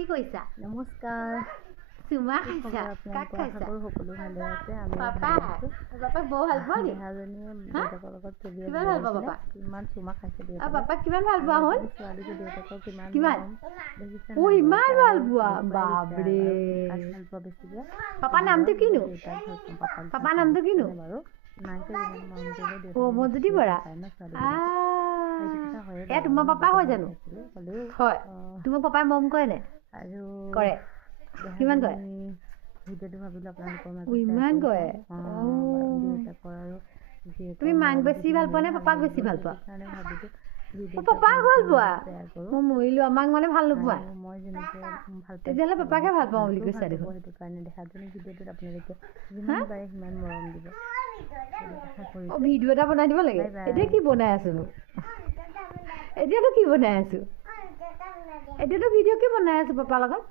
কি কৈছা? নমস্কাৰ। চুমা খাইছা? কাক খাইছা? সকলো ভালে আছে। আমি পাপাক বৰ ভাল পোৱা নি? দেহাজনীয়ে দেউতাকৰ লগত খেলি কিমান ভাল পোৱা পাপা? কিমান চুমা খাইছে দেউতাক। পাপাক কিমান ভাল পোৱা হ'ল? ছোৱালীটো দেউতাকৰ কিমান দেখিছে। অ ইমান ভাল পোৱা বাপৰে। ভাল পোৱা বেছিকে। পাপাৰ নামটো কিনো? পাপাৰ নামটো কিনো? বাৰু মাকে ইমান মৰম কৰে অ দেউতাক। মঞ্জুতি বৰা। এ তোমাৰ পাপা হয় জানো? হয়। তোমাৰ পাপাই মৰম কৰে নে? আৰু কৰে। কিমান কৰে? ভিডিঅ'টো ভাবিলো আপোনালোকৰ মাজত ইমান কৰে। দেউতাকৰ আৰু তুমি মাক বেছি ভাল পোৱা নে পাপাক বেছি ভাল পোৱা? কাৰণে ভাবিলো পাপাক ভাল পোৱা? কৰোঁ। মই মৰিলো, আমাক মানে ভাল নোপোৱা? মই যেনেকে ভাল তেতিয়াহ'লে পাপাকে ভাল পাওঁ বুলি কৈছা দেখোন। সেইটো কাৰণে দেহাজনী ভিডিঅ'টোত আপোনালোকে যিমান পাৰে সিমান মৰম দিব। অ ভিডিঅ' এটা বনাই দিব লাগে। এতিয়া কি বনাই আছোনো? এতিয়াতো কি বনাই আছো? এতিয়াতো ভিডিঅ' কি বনাই আছো পাপাৰ লগত?